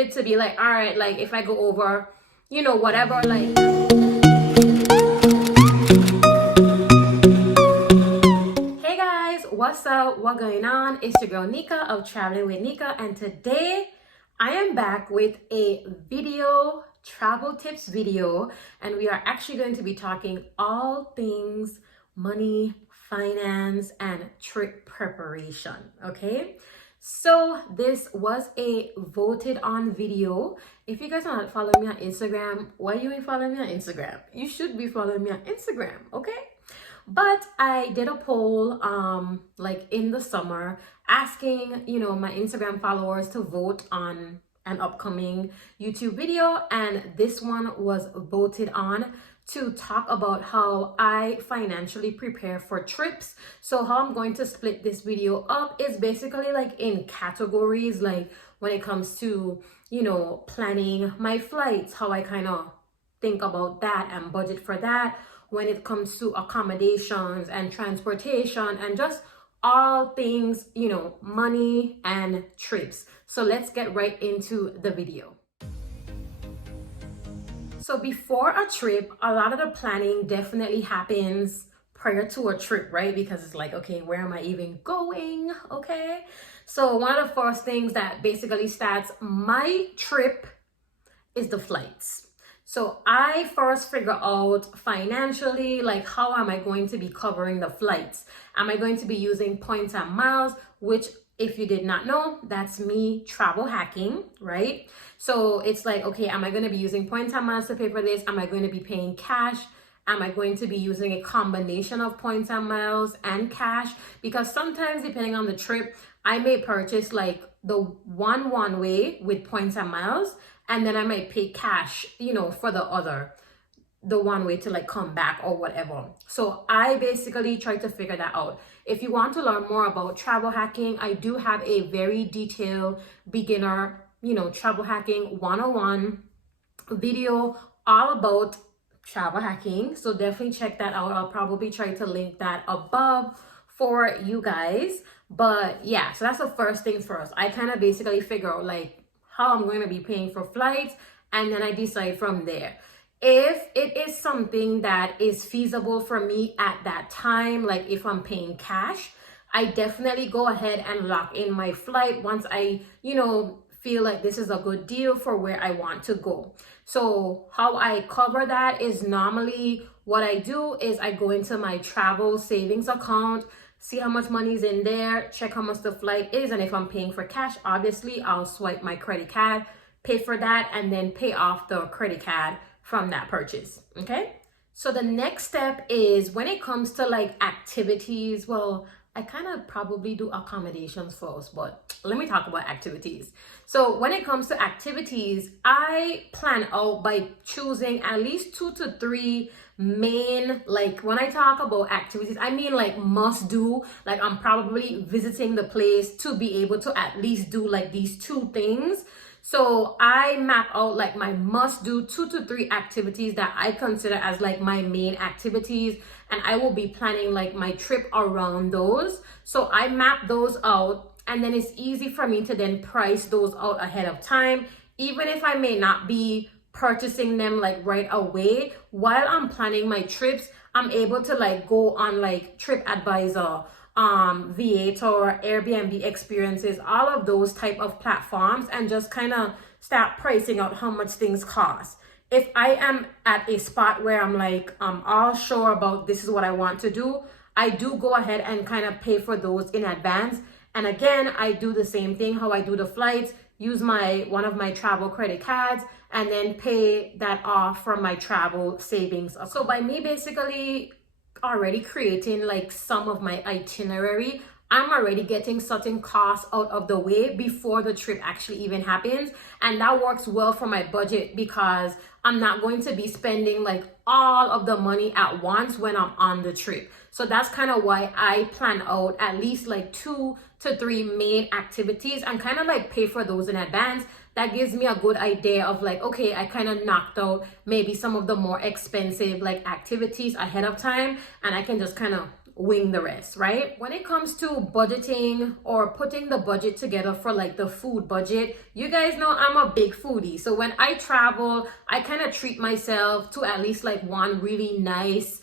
it to be like, all right, like if I go over, you know, whatever, like. Hey guys, what's up? What going on? It's your girl Niqua of Traveling with Niqua, and today I am back with a video, travel tips video, and we are actually going to be talking all things money, finance, and trip preparation, okay? So this was a voted on video. If you guys are not following me on Instagram, why you ain't following me on Instagram? You should be following me on Instagram, okay? But I did a poll like in the summer asking, you know, my Instagram followers to vote on an upcoming YouTube video, and this one was voted on to talk about how I financially prepare for trips. So how I'm going to split this video up is basically like in categories, like when it comes to, you know, planning my flights, how I kind of think about that and budget for that, when it comes to accommodations and transportation and just all things, you know, money and trips. So let's get right into the video. So before a trip, a lot of the planning definitely happens prior to a trip, right? Because it's like, okay, where am I even going? Okay. So one of the first things that basically starts my trip is the flights. So I first figure out financially, like how am I going to be covering the flights? Am I going to be using points and miles, which if you did not know, that's me travel hacking, right? So it's like, okay, am I going to be using points and miles to pay for this? Am I going to be paying cash? Am I going to be using a combination of points and miles and cash? Because sometimes depending on the trip, I may purchase like the one way with points and miles, and then I might pay cash, you know, for the one way to like come back or whatever. So I basically try to figure that out. If you want to learn more about travel hacking, I do have a very detailed beginner, you know, travel hacking 101 video all about travel hacking. So definitely check that out. I'll probably try to link that above for you guys. But yeah, so that's the first things first. I kind of basically figure out like how I'm going to be paying for flights, and then I decide from there. If it is something that is feasible for me at that time, like if I'm paying cash, I definitely go ahead and lock in my flight once I, you know, feel like this is a good deal for where I want to go. So how I cover that is normally what I do is I go into my travel savings account, see how much money is in there, check how much the flight is, and if I'm paying for cash, obviously I'll swipe my credit card, pay for that, and then pay off the credit card from that purchase, okay? So the next step is when it comes to like activities, well, I kind of probably do accommodations first, but let me talk about activities. So when it comes to activities, I plan out by choosing at least 2 to 3 main, like when I talk about activities, I mean like must do, like I'm probably visiting the place to be able to at least do like these 2 things. So I map out like my must do 2 to 3 activities that I consider as like my main activities, and I will be planning like my trip around those. So I map those out, and then it's easy for me to then price those out ahead of time, even if I may not be purchasing them like right away. While I'm planning my trips, I'm able to like go on like TripAdvisor, Viator, Airbnb experiences, all of those type of platforms, and just kind of start pricing out how much things cost. If I am at a spot where I'm like, all sure about this is what I want to do, I do go ahead and kind of pay for those in advance. And again, I do the same thing, how I do the flights, use one of my travel credit cards, and then pay that off from my travel savings. So by me basically already creating like some of my itinerary, I'm already getting certain costs out of the way before the trip actually even happens. And that works well for my budget because I'm not going to be spending like all of the money at once when I'm on the trip. So that's kind of why I plan out at least like 2 to 3 main activities and kind of like pay for those in advance. That gives me a good idea of like, okay, I kind of knocked out maybe some of the more expensive like activities ahead of time, and I can just kind of, wing the rest, right? When it comes to budgeting or putting the budget together for like the food budget, you guys know I'm a big foodie. So when I travel, I kind of treat myself to at least like one really nice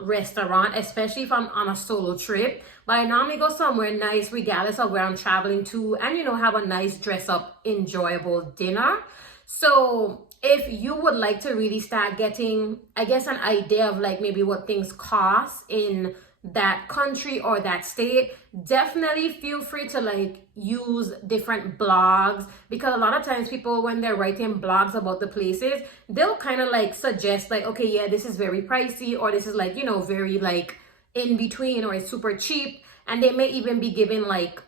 restaurant, especially if I'm on a solo trip. But I normally go somewhere nice regardless of where I'm traveling to, and have a nice dress up enjoyable dinner. So if you would like to really start getting, I guess, an idea of like maybe what things cost in that country or that state, definitely feel free to like use different blogs, because a lot of times people, when they're writing blogs about the places, they'll kind of like suggest like, okay, yeah, this is very pricey, or this is like, very like in between, or it's super cheap, and they may even be giving like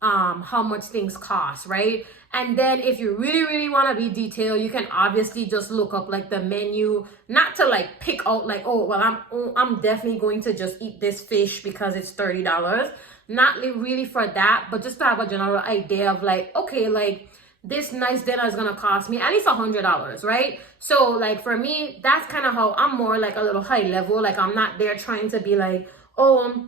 how much things cost, right? And then if you really want to be detailed, you can obviously just look up like the menu, not to like pick out like, oh well, I'm definitely going to just eat this fish because it's $30. Not really for that, but just to have a general idea of like, okay, like this nice dinner is gonna cost me at least $100, right? So like for me, that's kind of how I'm more like a little high level. Like I'm not there trying to be like, oh,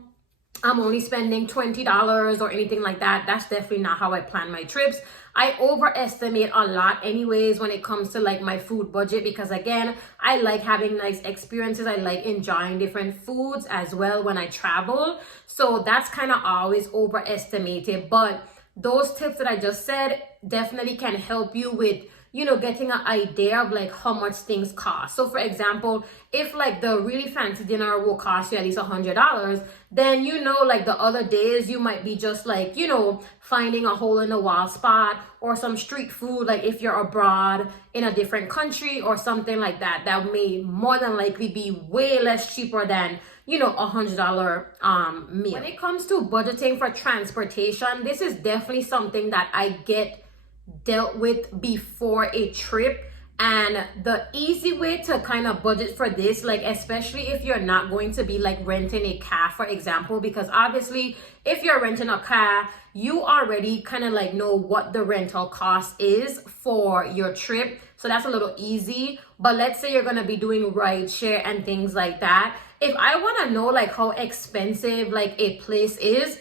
I'm only spending $20 or anything like that. That's definitely not how I plan my trips. I overestimate a lot anyways when it comes to like my food budget, because again, I like having nice experiences. I like enjoying different foods as well when I travel. So that's kind of always overestimated. But those tips that I just said definitely can help you with getting an idea of like how much things cost. So for example, if like the really fancy dinner will cost you at least $100, then like the other days you might be just like, finding a hole in the wall spot or some street food, like if you're abroad in a different country or something like that, that may more than likely be way less cheaper than $100 meal. When it comes to budgeting for transportation, this is definitely something that I get dealt with before a trip. And the easy way to kind of budget for this, like especially if you're not going to be like renting a car, for example, because obviously if you're renting a car, you already kind of like know what the rental cost is for your trip, so that's a little easy. But let's say you're going to be doing ride share and things like that, if I want to know like how expensive like a place is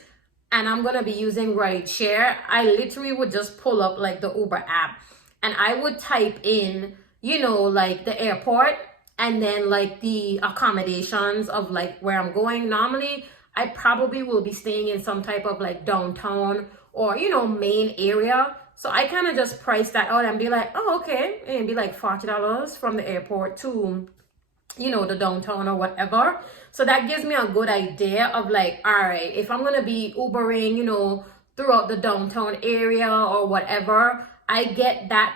and I'm gonna be using ride share, I literally would just pull up like the Uber app and I would type in, like the airport and then like the accommodations of like where I'm going. Normally, I probably will be staying in some type of like downtown or, main area. So I kind of just price that out and be like, oh, okay. And it'd be like $40 from the airport to the downtown or whatever. So that gives me a good idea of like, all right, if I'm gonna be Ubering, throughout the downtown area or whatever, I get that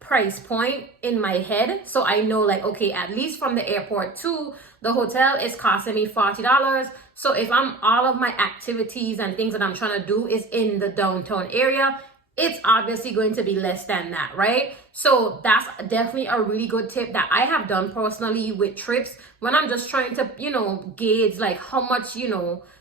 price point in my head. So I know like, okay, at least from the airport to the hotel is costing me $40. So if all of my activities and things that I'm trying to do is in the downtown area, it's obviously going to be less than that, right? So that's definitely a really good tip that I have done personally with trips when I'm just trying to, gauge like how much,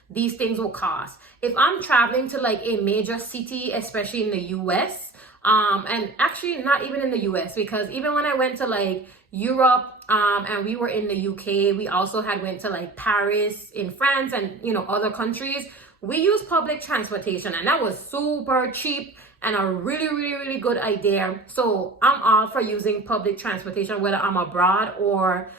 these things will cost. If I'm traveling to like a major city, especially in the US, and actually not even in the US, because even when I went to like Europe, and we were in the UK, we also went to like Paris in France and, other countries, we used public transportation and that was super cheap and a really good idea. So I'm all for using public transportation, whether I'm abroad or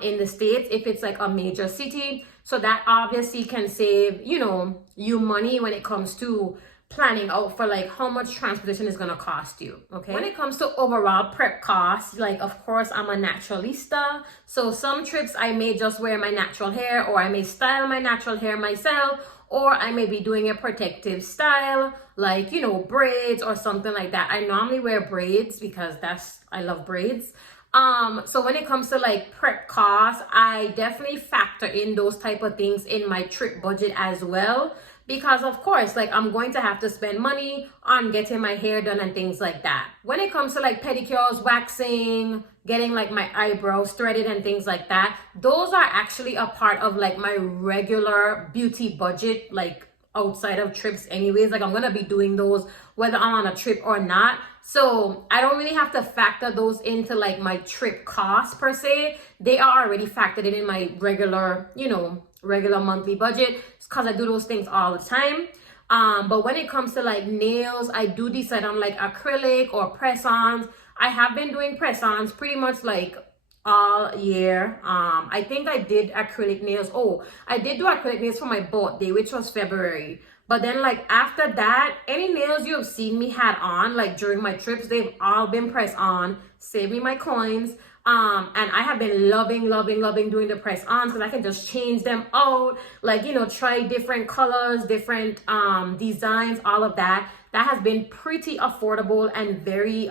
in the States, if it's like a major city. So that obviously can save, you money when it comes to planning out for like how much transportation is gonna cost you. Okay. When it comes to overall prep costs, like of course I'm a naturalista. So some trips I may just wear my natural hair, or I may style my natural hair myself, or I may be doing a protective style, like, braids or something like that. I normally wear braids because I love braids. So when it comes to like prep costs, I definitely factor in those type of things in my trip budget as well. Because of course, like I'm going to have to spend money on getting my hair done and things like that. When it comes to like pedicures, waxing, getting like my eyebrows threaded and things like that, those are actually a part of like my regular beauty budget, like outside of trips anyways. Like I'm gonna be doing those whether I'm on a trip or not. So I don't really have to factor those into like my trip costs per se. They are already factored in my regular, regular monthly budget, because I do those things all the time. But when it comes to like nails, I do decide on like acrylic or press-ons. I have been doing press-ons pretty much like all year. I think I did acrylic nails. Oh, I did do acrylic nails for my birthday, which was February. But then like after that, any nails you have seen me had on like during my trips, they've all been pressed on. Save me my coins. And I have been loving doing the press ons, because I can just change them out, like, you know, try different colors, different designs, all of that. That has been pretty affordable and very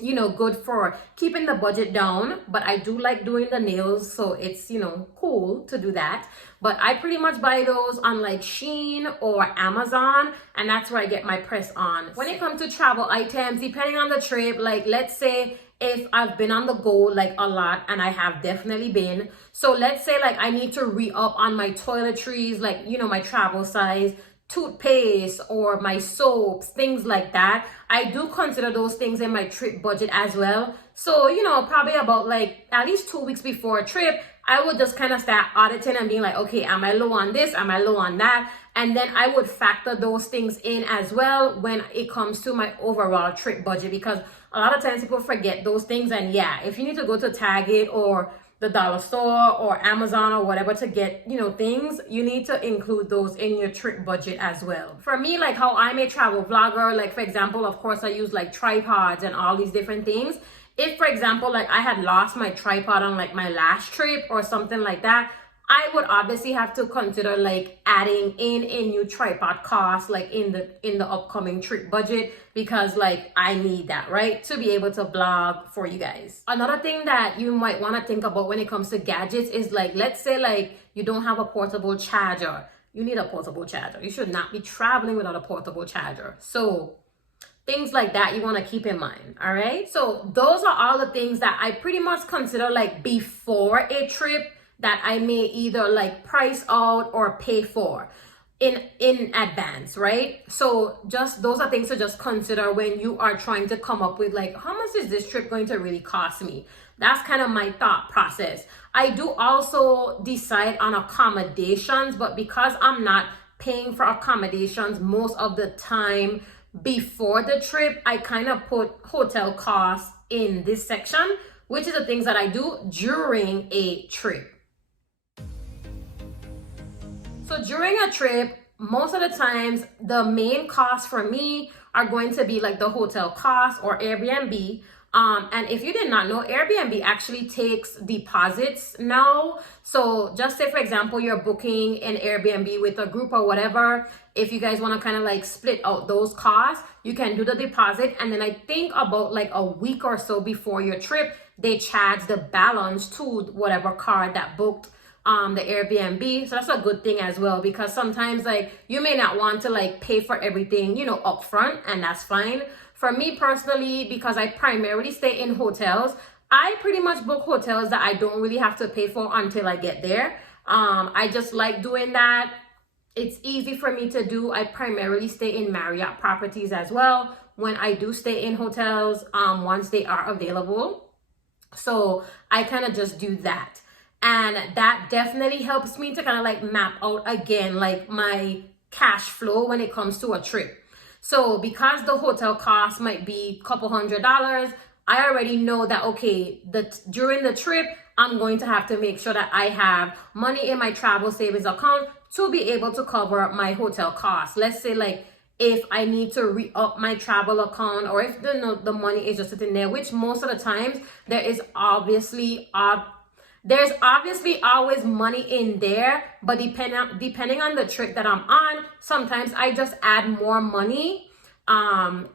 you know, good for keeping the budget down. But I do like doing the nails, so it's, you know, cool to do that. But I pretty much buy those on like Shein or Amazon, and that's where I get my press on. When it comes to travel items, depending on the trip, like let's say if I've been on the go like a lot, and I have definitely been. So let's say like I need to re-up on my toiletries, like, you know, my travel size, toothpaste or my soaps, things like that. I do consider those things in my trip budget as well. So, you know, probably about like at least 2 weeks before a trip, I would just kind of start auditing and being like, okay, am I low on this? Am I low on that? And then I would factor those things in as well when it comes to my overall trip budget, because a lot of times people forget those things. And yeah, if you need to go to Target or the dollar store or Amazon or whatever to get, you know, things, you need to include those in your trip budget as well. For me, like how I'm a travel vlogger, like for example, of course I use like tripods and all these different things. If for example, like I had lost my tripod on like my last trip or something like that, I would obviously have to consider like adding in a new tripod cost like in the upcoming trip budget, because like I need that, right, to be able to vlog for you guys. Another thing that you might want to think about when it comes to gadgets is like, let's say like you don't have a portable charger. You need a portable charger. You should not be traveling without a portable charger. So things like that you want to keep in mind. All right, so those are all the things that I pretty much consider like before a trip, that I may either like price out or pay for in advance, right? So just those are things to just consider when you are trying to come up with like, how much is this trip going to really cost me? That's kind of my thought process. I do also decide on accommodations, but because I'm not paying for accommodations most of the time before the trip, I kind of put hotel costs in this section, which is the things that I do during a trip. So during a trip, most of the times, the main costs for me are going to be like the hotel cost or Airbnb. And if you did not know, Airbnb actually takes deposits now. So just say, for example, you're booking an Airbnb with a group or whatever. If you guys want to kind of like split out those costs, you can do the deposit. And then I think about like a week or so before your trip, they charge the balance to whatever card that booked the Airbnb. So that's a good thing as well, because sometimes like you may not want to like pay for everything, you know, up front, and that's fine. For me personally, because I primarily stay in hotels, I pretty much book hotels that I don't really have to pay for until I get there. I just like doing that. It's easy for me to do. I primarily stay in Marriott properties as well when I do stay in hotels, once they are available. So I kind of just do that. And that definitely helps me to kind of like map out again, like my cash flow when it comes to a trip. So because the hotel cost might be a couple $100s, I already know that, okay, during the trip, I'm going to have to make sure that I have money in my travel savings account to be able to cover my hotel costs. Let's say like if I need to re-up my travel account, or if the money is just sitting there, which most of the times there's obviously always money in there, but depending on the trip that I'm on, sometimes I just add more money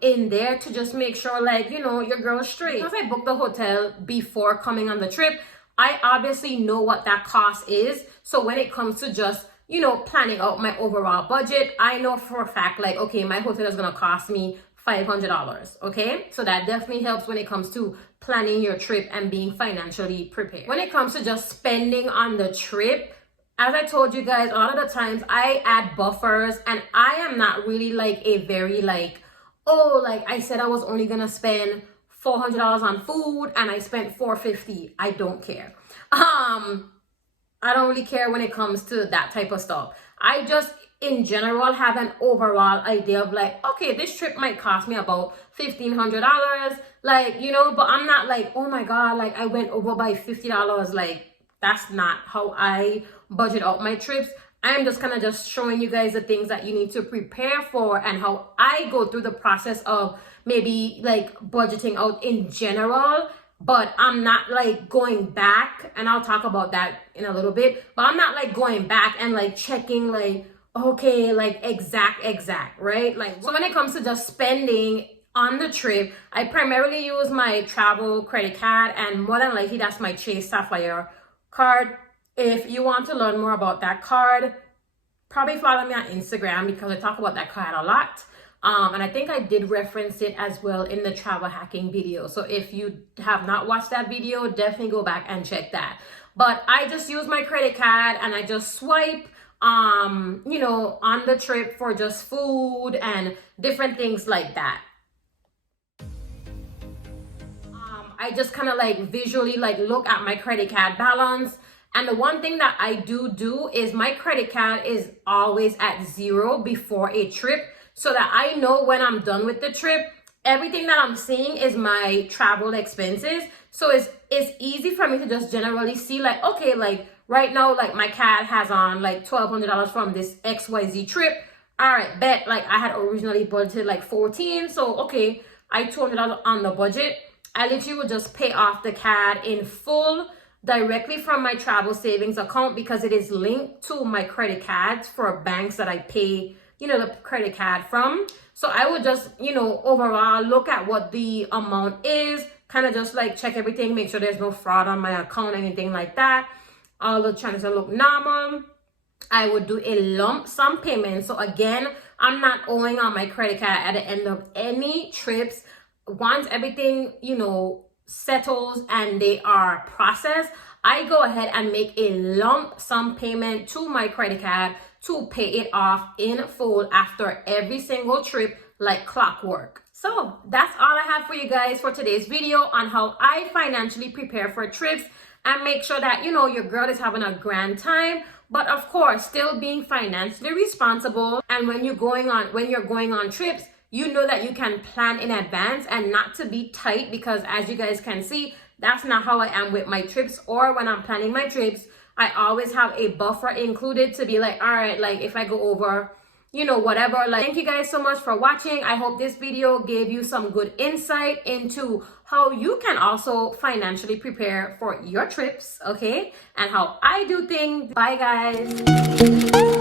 in there to just make sure, like, you know, your girl's straight. Because I booked the hotel before coming on the trip, I obviously know what that cost is. So when it comes to just, you know, planning out my overall budget, I know for a fact, like, okay, my hotel is gonna cost me $500, okay? So that definitely helps when it comes to planning your trip and being financially prepared. When it comes to just spending on the trip, as I told you guys, a lot of the times I add buffers, and I am not really like a very like, oh, like I said I was only gonna spend $400 on food and I spent $450. I don't care. I don't really care when it comes to that type of stuff. I just in general have an overall idea of like, okay, this trip might cost me about $1,500, like, you know, but I'm not like, oh my God, like I went over by $50. Like, that's not how I budget out my trips. I'm just kind of just showing you guys the things that you need to prepare for and how I go through the process of maybe like budgeting out in general. But I'm not like going back, and I'll talk about that in a little bit, but I'm not like going back and like checking like, okay, like exact, right? Like, so when it comes to just spending on the trip, I primarily use my travel credit card, and more than likely that's my Chase Sapphire card. If you want to learn more about that card, probably follow me on Instagram because I talk about that card a lot. And I think I did reference it as well in the travel hacking video. So if you have not watched that video, definitely go back and check that. But I just use my credit card and I just swipe, you know, on the trip for just food and different things like that. I just kind of like visually like look at my credit card balance. And the one thing that I do is my credit card is always at 0 before a trip, so that I know when I'm done with the trip, everything that I'm seeing is my travel expenses. So it's easy for me to just generally see like, okay, like right now, like my card has on like $1,200 from this XYZ trip. All right, bet, like I had originally budgeted like 14. So okay, I $200 on the budget. I literally would just pay off the card in full directly from my travel savings account because it is linked to my credit cards for banks that I pay, you know, the credit card from. So I would just, you know, overall look at what the amount is, kind of just like check everything, make sure there's no fraud on my account, anything like that. All the transactions look normal. I would do a lump sum payment. So again, I'm not owing on my credit card at the end of any trips. Once everything, you know, settles and they are processed, I go ahead and make a lump sum payment to my credit card to pay it off in full after every single trip like clockwork. So that's all I have for you guys for today's video on how I financially prepare for trips and make sure that, you know, your girl is having a grand time, but of course still being financially responsible. And when you're going on trips, you know that you can plan in advance and not to be tight, because as you guys can see, that's not how I am with my trips. Or when I'm planning my trips, I always have a buffer included to be like, all right, like if I go over, you know, whatever. Like, thank you guys so much for watching. I hope this video gave you some good insight into how you can also financially prepare for your trips, okay? And how I do things. Bye guys.